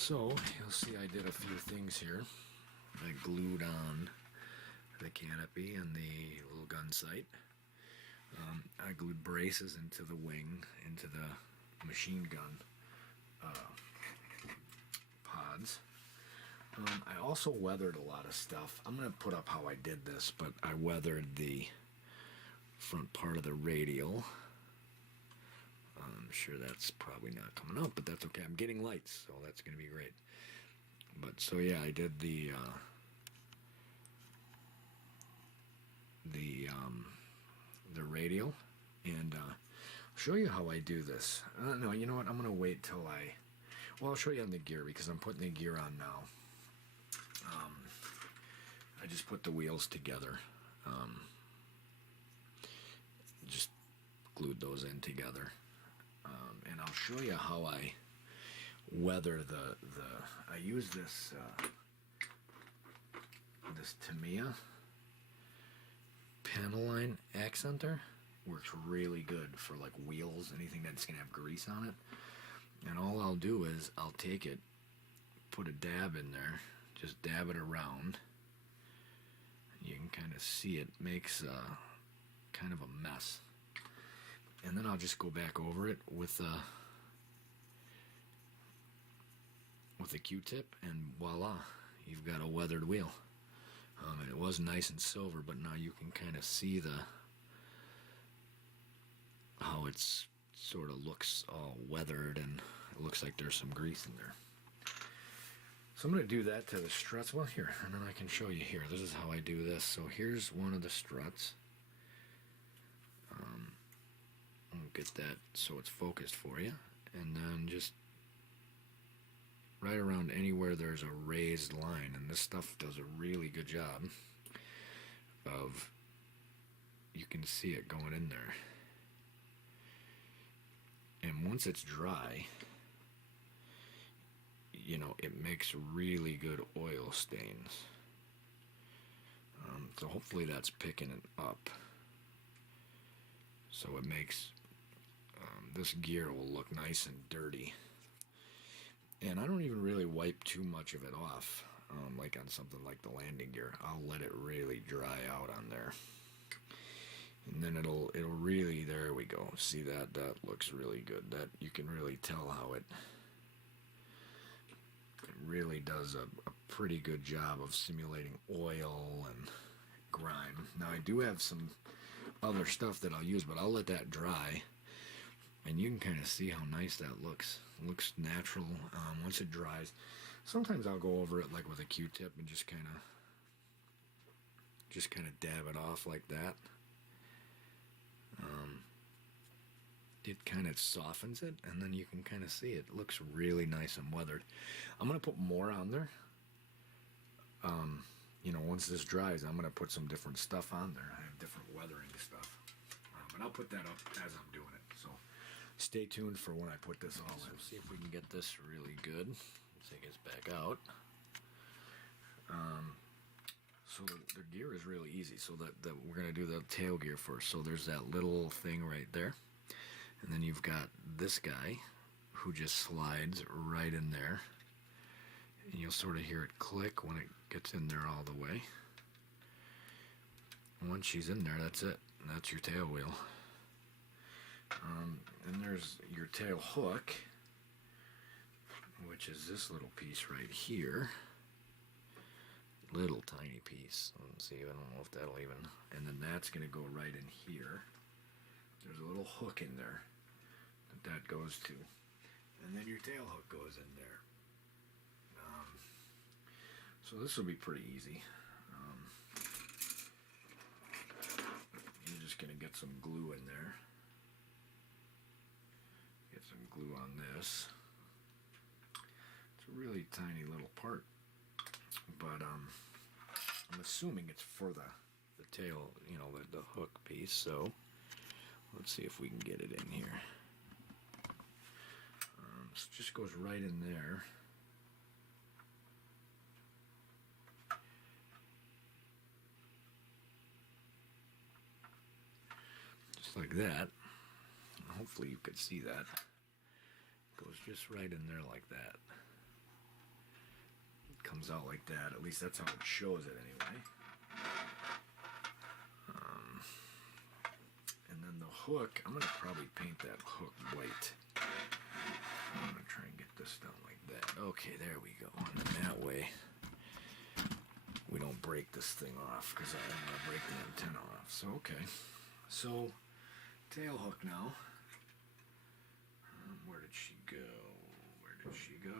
So, you'll see I did a few things here. I glued on the canopy and the little gun sight. I glued braces into the wing, into the machine gun pods. I also weathered a lot of stuff. I'm going to put up how I did this, but I weathered the front part of the radial. I'm sure that's probably not coming up, but that's okay. I'm getting lights, so that's going to be great. But so yeah, I did the radial, and I'll show you how I do this. No, you know what? I'm going to wait till I'll show you on the gear, because I'm putting the gear on now. I just put the wheels together. Just glued those in together. And I'll show you how I weather I use this Tamiya panel line accenter. Works really good for like wheels, anything that's gonna have grease on it. And all I'll do is I'll take it, put a dab in there, just dab it around. You can kind of see it makes kind of a mess. And then I'll just go back over it with a Q-tip, and voila, you've got a weathered wheel. And it was nice and silver, but now you can kind of see how it's sort of looks all weathered, and it looks like there's some grease in there. So I'm going to do that to the struts. Well, here, and then I can show you here. This is how I do this. So here's one of the struts. I'll get that so it's focused for you, and then just right around anywhere there's a raised line, and this stuff does a really good job of, you can see it going in there. And once it's dry, you know, it makes really good oil stains. So hopefully that's picking it up. So it makes this gear will look nice and dirty. And I don't even really wipe too much of it off, like on something like the landing gear. I'll let it really dry out on there. And then it'll really, there we go. See that? That looks really good. That you can really tell how it really does a pretty good job of simulating oil and grime. Now I do have some other stuff that I'll use, but I'll let that dry, and you can kind of see how nice that looks. It looks natural once it dries. Sometimes I'll go over it like with a Q-tip and just kind of dab it off like that. It kind of softens it, and then you can kind of see it looks really nice and weathered. I'm going to put more on there. You know, once this dries, I'm going to put some different stuff on there. I have different weathering stuff. But I'll put that up as I'm doing it. So stay tuned for when I put this all in. See if we can get this really good. Take this back out. So the gear is really easy. So that we're going to do the tail gear first. So there's that little thing right there. And then you've got this guy who just slides right in there. And you'll sort of hear it click when it gets in there all the way. Once she's in there, that's it. That's your tail wheel. And there's your tail hook, which is this little piece right here. Little tiny piece. Let's see, I don't know if that'll even... And then that's going to go right in here. There's a little hook in there that goes to. And then your tail hook goes in there. So this will be pretty easy. You're just going to get some glue in there. Get some glue on this. It's a really tiny little part. But I'm assuming it's for the tail, you know, the hook piece. So let's see if we can get it in here. So it just goes right in there. Just like that. Hopefully you could see that. It goes just right in there like that. comes out like that. At least that's how it shows it anyway. And then the hook, I'm going to probably paint that hook white. I'm going to try and get this done like that. Okay, there we go. And then that way we don't break this thing off, because I'm going to break the antenna off. So, okay. So, tail hook now. Where did she go? Where did she go?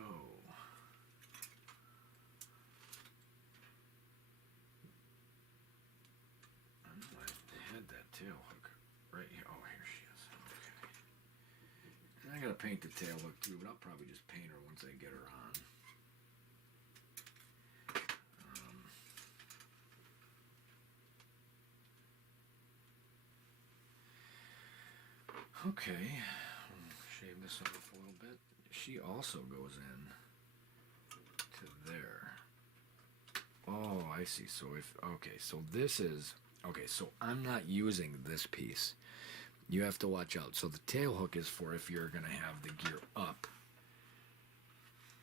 I know I had that tail hook right here. Oh, here she is. Okay. And I gotta paint the tail hook too, but I'll probably just paint her once I get her on. Okay, shave this off a little bit. She also goes in to there. Oh, I see. So so this is, okay, so I'm not using this piece. You have to watch out. So the tail hook is for if you're going to have the gear up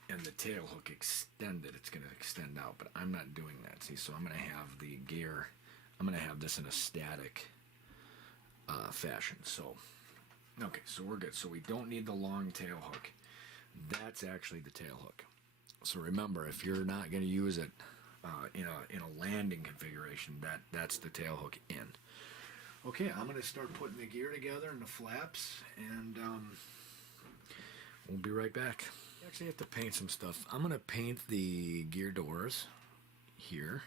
and the tail hook extended, it's going to extend out, but I'm not doing that. See, so I'm going to have the gear, I'm going to have this in a static fashion. So okay, so we're good. So we don't need the long tail hook. That's actually the tail hook. So remember, if you're not going to use it in a landing configuration, that's the tail hook in. Okay, I'm going to start putting the gear together and the flaps, and we'll be right back. You actually have to paint some stuff. I'm going to paint the gear doors here.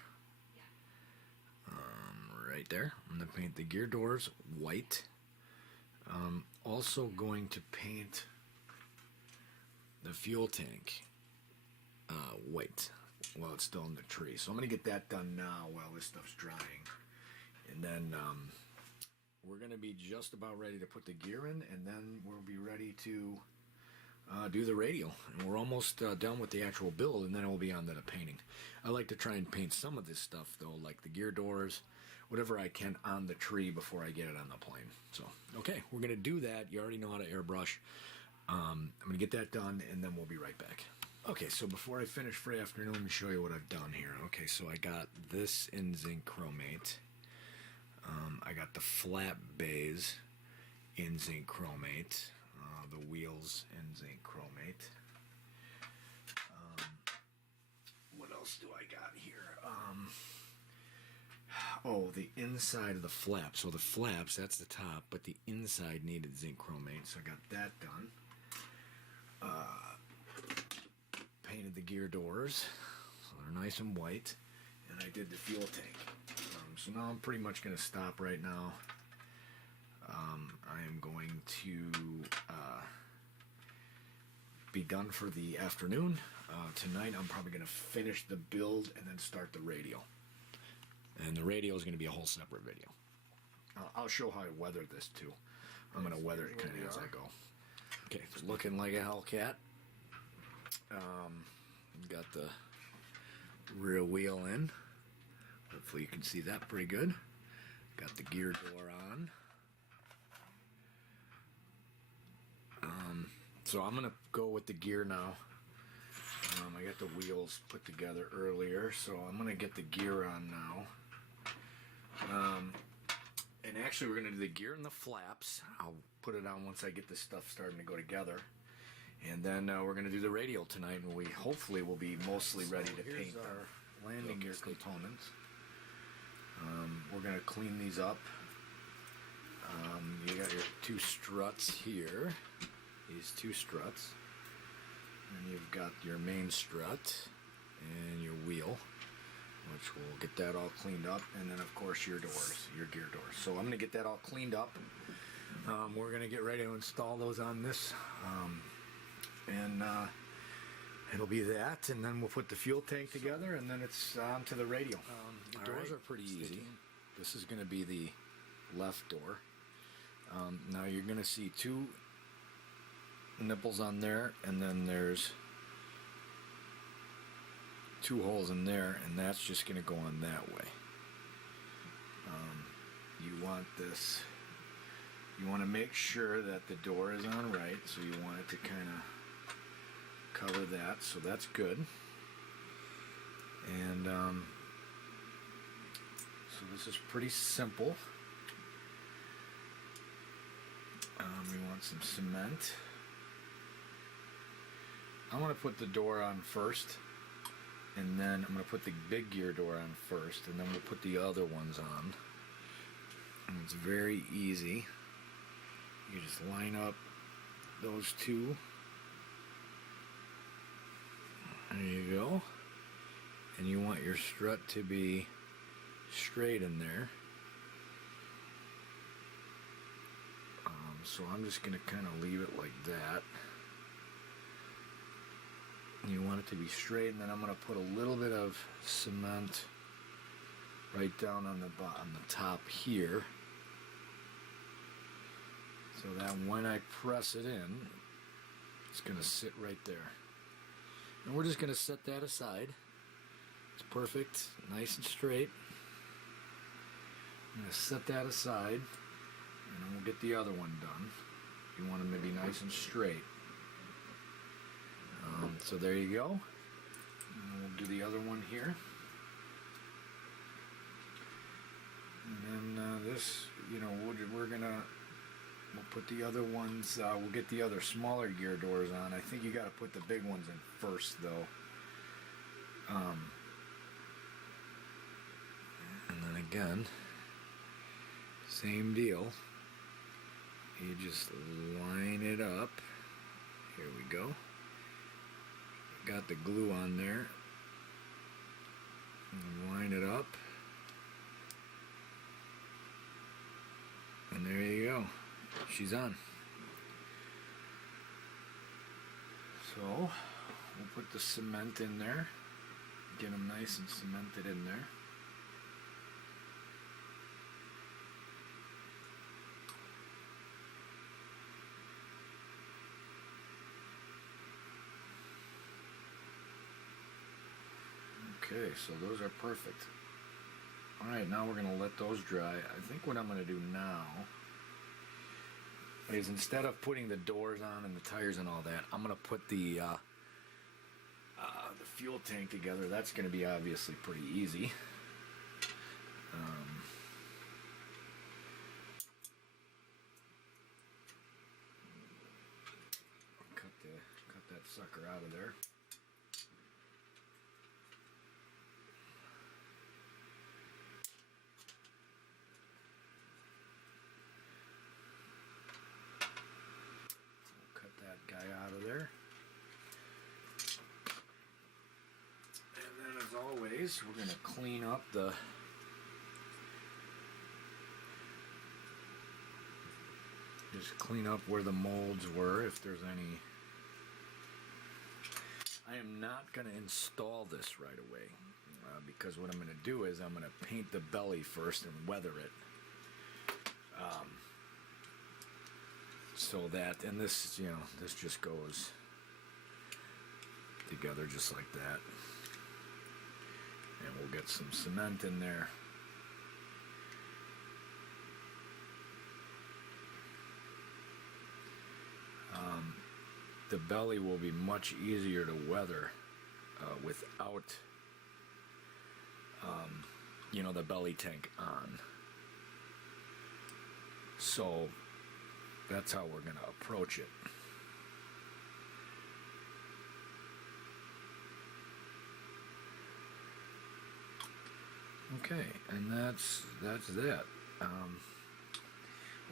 Right there. I'm going to paint the gear doors white. Also going to paint the fuel tank white while it's still in the tree. So I'm going to get that done now while this stuff's drying. And then we're going to be just about ready to put the gear in, and then we'll be ready to do the radial. And we're almost done with the actual build, and then we'll be on to the painting. I like to try and paint some of this stuff, though, like the gear doors, whatever I can on the tree before I get it on the plane. So, okay, we're going to do that. You already know how to airbrush. I'm going to get that done, and then we'll be right back. Okay, so before I finish for the afternoon, let me show you what I've done here. Okay, so I got this in zinc chromate. I got the flap bays in zinc chromate. The wheels in zinc chromate. What else do I got here? Oh, the inside of the flap. So the flaps, that's the top, but the inside needed zinc chromate, so I got that done. Painted the gear doors, so they're nice and white, and I did the fuel tank. So now I'm pretty much going to stop right now. I am going to be done for the afternoon. Tonight I'm probably going to finish the build and then start the radial. And the radial is going to be a whole separate video. I'll show how I weather this too. I'm going to weather it kind of as I go. Okay, it's looking like a Hellcat. Got the rear wheel in. Hopefully you can see that pretty good. Got the gear door on. So I'm going to go with the gear now. I got the wheels put together earlier, so I'm going to get the gear on now. And actually we're going to do the gear and the flaps. I'll put it on once I get this stuff starting to go together. And then we're going to do the radial tonight, and we hopefully will be mostly ready to paint our landing gear components. We're going to clean these up. You got your two struts here. These two struts. And you've got your main strut and your wheel, which we'll get that all cleaned up. And then, of course, your doors, your gear doors. So I'm going to get that all cleaned up. We're going to get ready to install those on this. And it'll be that. And then we'll put the fuel tank together, and then it's on to the radial. The doors are pretty easy. This is going to be the left door. Now you're going to see two nipples on there, and then there's two holes in there, and that's just going to go on that way. You want this, you want to make sure that the door is on right, so you want it to kind of cover that, so that's good. And so this is pretty simple. We want some cement. I'm going to put the door on first, and then I'm going to put the big gear door on first, and then we'll put the other ones on. And it's very easy. You just line up those two. There you go. And you want your strut to be straight in there. So I'm just going to kind of leave it like that. You want it to be straight, and then I'm going to put a little bit of cement right down on the top here, so that when I press it in, it's going to sit right there. And we're just going to set that aside. It's perfect, nice and straight. I'm going to set that aside, and then we'll get the other one done. You want them to be nice and straight. So there you go. And we'll do the other one here. And then this, you know, we'll put the other ones, we'll get the other smaller gear doors on. I think you got to put the big ones in first, though. And then again, same deal. You just line it up. Here we go. Got the glue on there. And line it up. And there you go. She's on. So, we'll put the cement in there. Get them nice and cemented in there. Okay, so those are perfect. Alright, now we're going to let those dry. I think what I'm going to do now is, instead of putting the doors on and the tires and all that, I'm going to put the fuel tank together. That's going to be obviously pretty easy. Cut that sucker out of there. Out of there. And then, as always, we're going to clean up just clean up where the molds were, if there's any. I am not going to install this right away, because what I'm going to do is I'm going to paint the belly first and weather it. So that, and this, you know, this just goes together just like that. And we'll get some cement in there. The belly will be much easier to weather without, you know, the belly tank on. So that's how we're going to approach it. Okay, and that's that.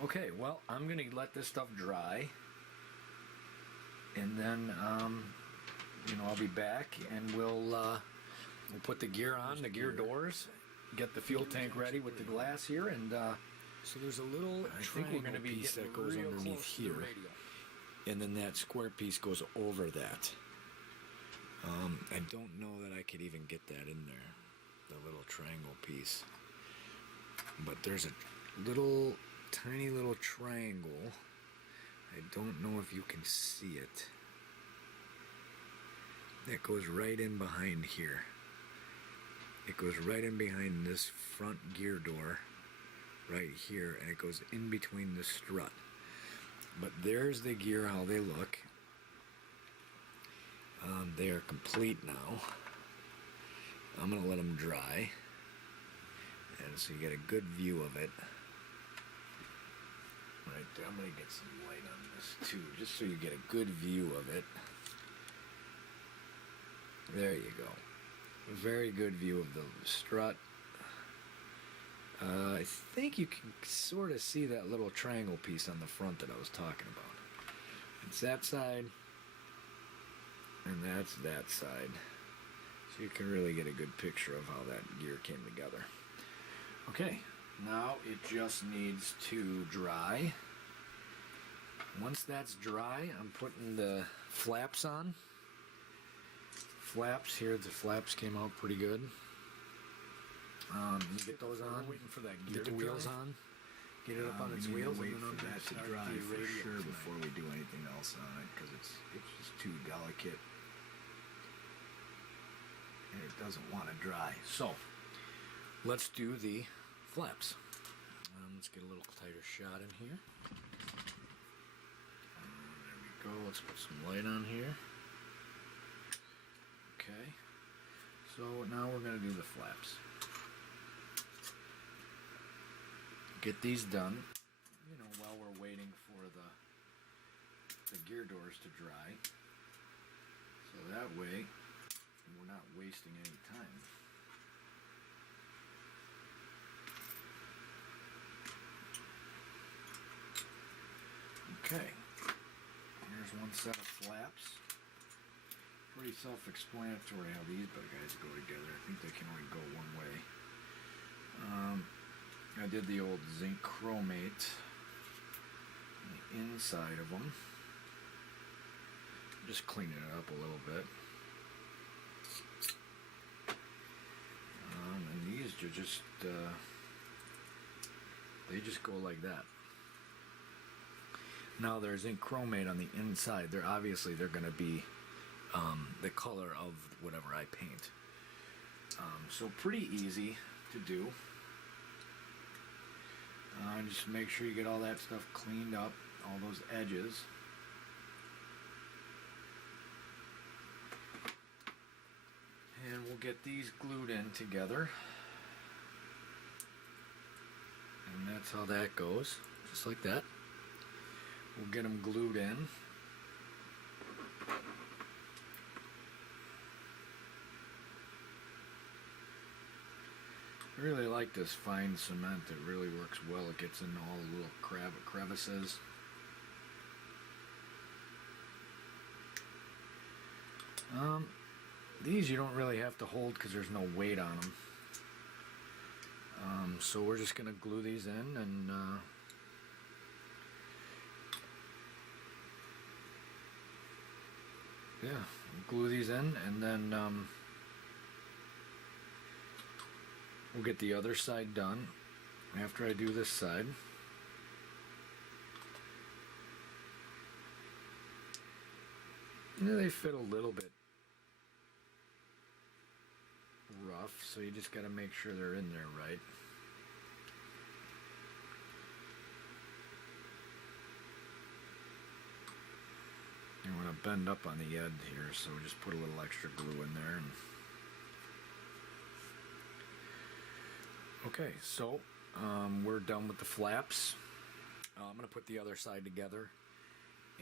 Okay, well, I'm going to let this stuff dry, and then you know, I'll be back, and we'll put the gear on, the gear doors, get the fuel tank ready with the glass here, and so there's a little triangle piece that goes underneath here, and then that square piece goes over that. I don't know that I could even get that in there, the little triangle piece. But there's a little, tiny little triangle. I don't know if you can see it. That goes right in behind here. It goes right in behind this front gear door. Right here, and it goes in between the strut. But there's the gear, how they look. They are complete now. I'm going to let them dry. And so you get a good view of it. Right there. I'm going to get some light on this too, just so you get a good view of it. There you go. A very good view of the strut. I think you can sort of see that little triangle piece on the front that I was talking about. It's that side, and that's that side. So you can really get a good picture of how that gear came together. Okay, now it just needs to dry. Once that's dry, I'm putting the flaps on. Flaps here, the flaps came out pretty good. You get those on. We're waiting for that gear Get the to wheels dry. on. Get it up on its wheels. Wait And then for I'm that to gonna dry start the for radio sure tonight. before we do anything else on it, because it's just too delicate and it doesn't want to dry. So, let's do the flaps. Let's get a little tighter shot in here. There we go. Let's put some light on here. Okay. So now we're going to do the flaps. Get these done, you know, while we're waiting for the gear doors to dry. So that way, we're not wasting any time. Okay, here's one set of flaps. Pretty self-explanatory how these guys go together. I think they can only go one way. I did the old zinc chromate on the inside of them. Just cleaning it up a little bit. And these are just, they just go like that. Now there's zinc chromate on the inside. They're going to be the color of whatever I paint. So pretty easy to do. Just make sure you get all that stuff cleaned up, all those edges. And we'll get these glued in together. And that's how that goes, just like that. We'll get them glued in. I really like this fine cement. It really works well. It gets into all the little crevices. These you don't really have to hold because there's no weight on them. So we're just going to glue these in and yeah, glue these in, and then we'll get the other side done after I do this side. Yeah, they fit a little bit rough, so you just got to make sure they're in there right. You want to bend up on the end here, so we just put a little extra glue in there. Okay, so we're done with the flaps. I'm going to put the other side together,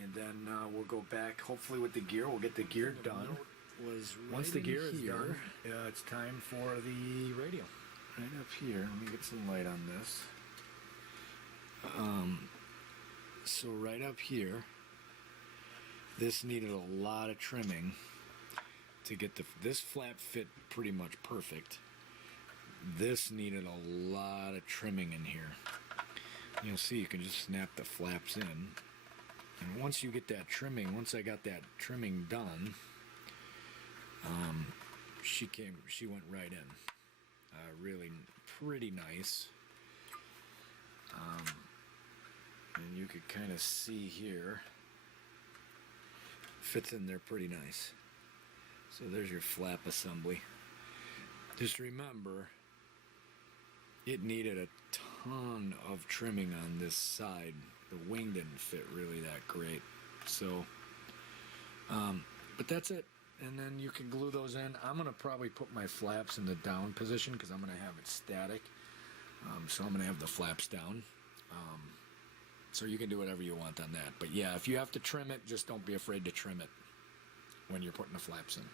and then we'll go back, hopefully with the gear. We'll get the gear done. Once the gear is done, it's time for the radio. Right up here, let me get some light on this. So right up here, this needed a lot of trimming to get this flap fit pretty much perfect. This needed a lot of trimming in here. You'll see you can just snap the flaps in. And once you get that trimming, once I got that trimming done, she went right in. Really pretty nice. And you could kind of see here, fits in there pretty nice. So there's your flap assembly. Just remember, it needed a ton of trimming on this side. The wing didn't fit really that great. So, but that's it. and then you can glue those in. I'm going to probably put my flaps in the down position because I'm going to have it static. So I'm going to have the flaps down. So you can do whatever you want on that. But yeah, if you have to trim it, just don't be afraid to trim it when you're putting the flaps in.